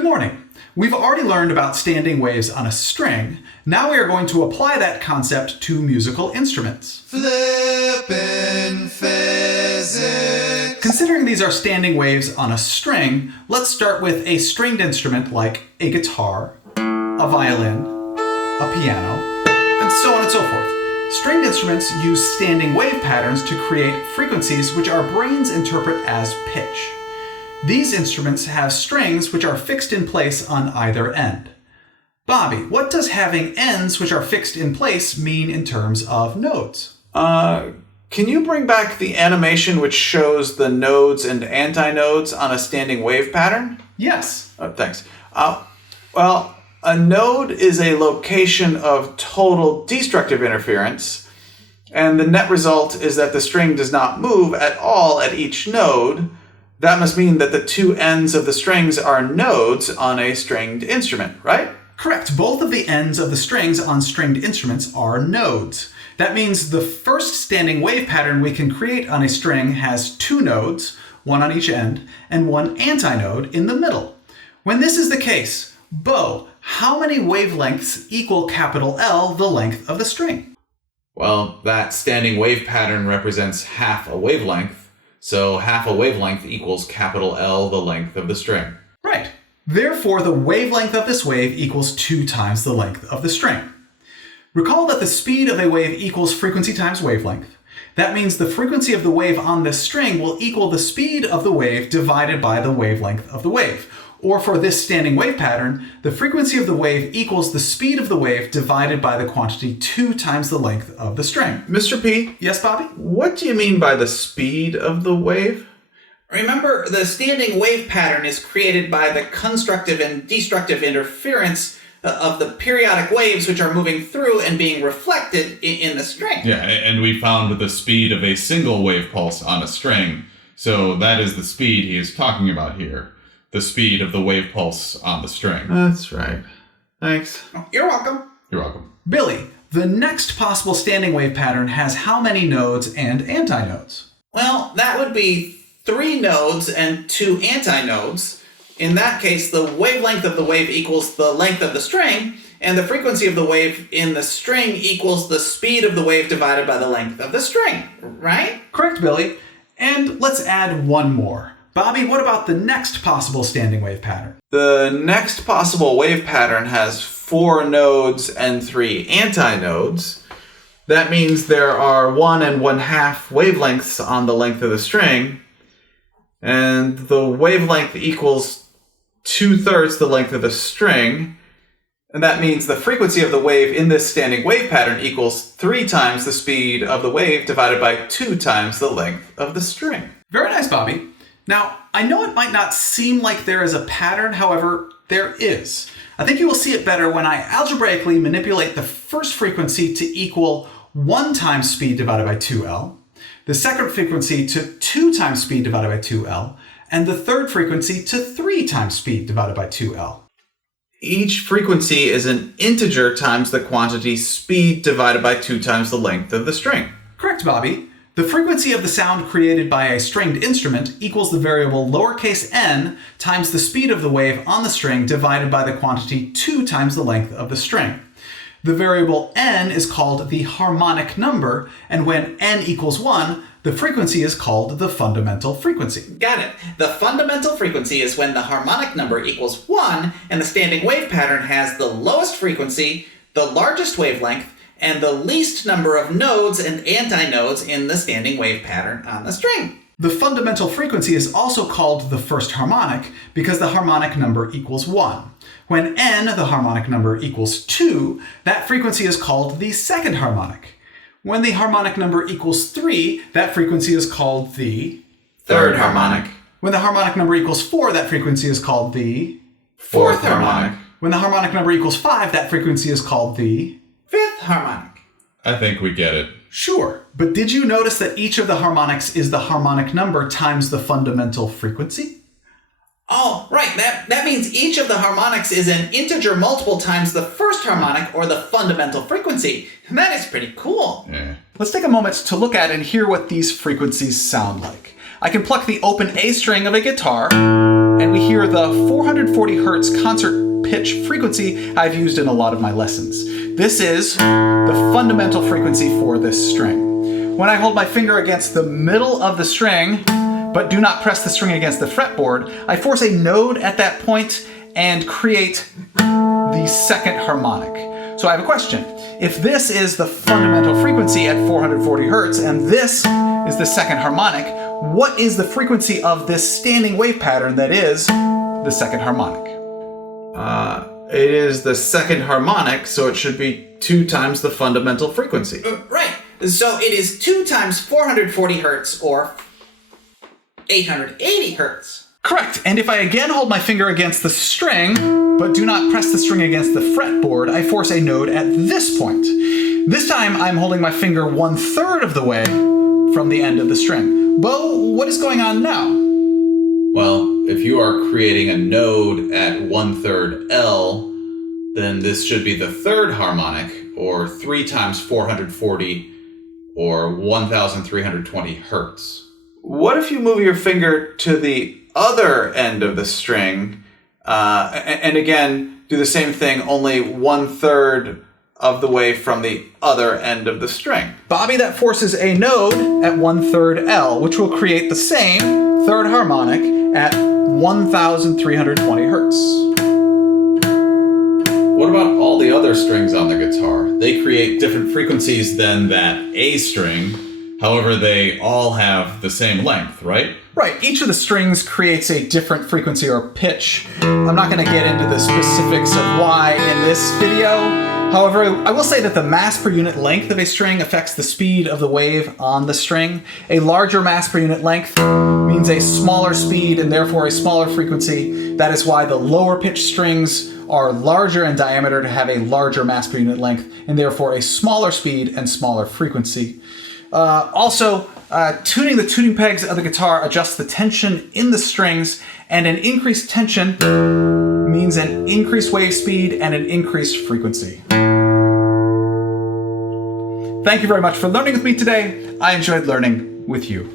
Good morning. We've already learned about standing waves on a string. Now we are going to apply that concept to musical instruments. Flippin' physics. Considering these are standing waves on a string, let's start with a stringed instrument like a guitar, a violin, a piano, and so on and so forth. Stringed instruments use standing wave patterns to create frequencies which our brains interpret as pitch. These instruments have strings which are fixed in place on either end. Bobby, what does having ends which are fixed in place mean in terms of nodes? Can you bring back the animation which shows the nodes and antinodes on a standing wave pattern? Yes. Thanks. Well, a node is a location of total destructive interference, and the net result is that the string does not move at all at each node. That must mean that the two ends of the strings are nodes on a stringed instrument, right? Correct. Both of the ends of the strings on stringed instruments are nodes. That means the first standing wave pattern we can create on a string has two nodes, one on each end, and one antinode in the middle. When this is the case, Bo, how many wavelengths equal capital L, the length of the string? Well, that standing wave pattern represents half a wavelength. So half a wavelength equals capital L, the length of the string. Right. Therefore, the wavelength of this wave equals 2 times the length of the string. Recall that the speed of a wave equals frequency times wavelength. That means the frequency of the wave on this string will equal the speed of the wave divided by the wavelength of the wave. Or for this standing wave pattern, the frequency of the wave equals the speed of the wave divided by the quantity 2 times the length of the string. Mr. P? Yes, Bobby? What do you mean by the speed of the wave? Remember, the standing wave pattern is created by the constructive and destructive interference of the periodic waves which are moving through and being reflected in the string. Yeah, and we found the speed of a single wave pulse on a string. So that is the speed he is talking about here. The speed of the wave pulse on the string. That's right. Thanks. You're welcome. You're welcome. Billy, the next possible standing wave pattern has how many nodes and antinodes? Well, that would be 3 nodes and 2 antinodes. In that case, the wavelength of the wave equals the length of the string, and the frequency of the wave in the string equals the speed of the wave divided by the length of the string, right? Correct, Billy. And let's add one more. Bobby, what about the next possible standing wave pattern? The next possible wave pattern has 4 nodes and 3 antinodes. That means there are 1 1/2 wavelengths on the length of the string, and the wavelength equals 2/3 the length of the string, and that means the frequency of the wave in this standing wave pattern equals 3 times the speed of the wave divided by 2 times the length of the string. Very nice, Bobby. Now, I know it might not seem like there is a pattern, however, there is. I think you will see it better when I algebraically manipulate the first frequency to equal 1 times speed divided by 2L, the second frequency to 2 times speed divided by 2L, and the third frequency to 3 times speed divided by 2L. Each frequency is an integer times the quantity speed divided by 2 times the length of the string. Correct, Bobby. The frequency of the sound created by a stringed instrument equals the variable lowercase n times the speed of the wave on the string divided by the quantity 2 times the length of the string. The variable n is called the harmonic number, and when n equals 1, the frequency is called the fundamental frequency. Got it. The fundamental frequency is when the harmonic number equals 1 and the standing wave pattern has the lowest frequency, the largest wavelength, and the least number of nodes and antinodes in the standing wave pattern on the string. The fundamental frequency is also called the first harmonic because the harmonic number equals 1. When n, the harmonic number, equals 2, that frequency is called the second harmonic. When the harmonic number equals 3, that frequency is called the Third harmonic. When the harmonic number equals 4, that frequency is called the Fourth harmonic. When the harmonic number equals 5, that frequency is called the 5th harmonic. I think we get it. Sure, but did you notice that each of the harmonics is the harmonic number times the fundamental frequency? Oh, right. That means each of the harmonics is an integer multiple times the first harmonic or the fundamental frequency. That is pretty cool. Yeah. Let's take a moment to look at and hear what these frequencies sound like. I can pluck the open A string of a guitar and we hear the 440 hertz concert pitch frequency I've used in a lot of my lessons. This is the fundamental frequency for this string. When I hold my finger against the middle of the string, but do not press the string against the fretboard, I force a node at that point and create the second harmonic. So I have a question. If this is the fundamental frequency at 440 hertz and this is the second harmonic, what is the frequency of this standing wave pattern that is the second harmonic? It is the second harmonic, so it should be 2 times the fundamental frequency. Right. So it is 2 times 440 hertz, or 880 hertz. Correct. And if I again hold my finger against the string, but do not press the string against the fretboard, I force a node at this point. This time I'm holding my finger 1/3 of the way from the end of the string. Bo, what is going on now? Well, if you are creating a node at 1/3 L, then this should be the third harmonic, or 3 times 440, or 1,320 hertz. What if you move your finger to the other end of the string, and again, do the same thing, only 1/3 of the way from the other end of the string? Bobby, that forces a node at 1/3 L, which will create the same third harmonic at 1,320 hertz. What about all the other strings on the guitar? They create different frequencies than that A string. However, they all have the same length, right? Right, each of the strings creates a different frequency or pitch. I'm not going to get into the specifics of why in this video. However, I will say that the mass per unit length of a string affects the speed of the wave on the string. A larger mass per unit length means a smaller speed and therefore a smaller frequency. That is why the lower pitched strings are larger in diameter to have a larger mass per unit length and therefore a smaller speed and smaller frequency. Tuning the tuning pegs of the guitar adjusts the tension in the strings, and an increased tension means an increased wave speed and an increased frequency. Thank you very much for learning with me today. I enjoyed learning with you.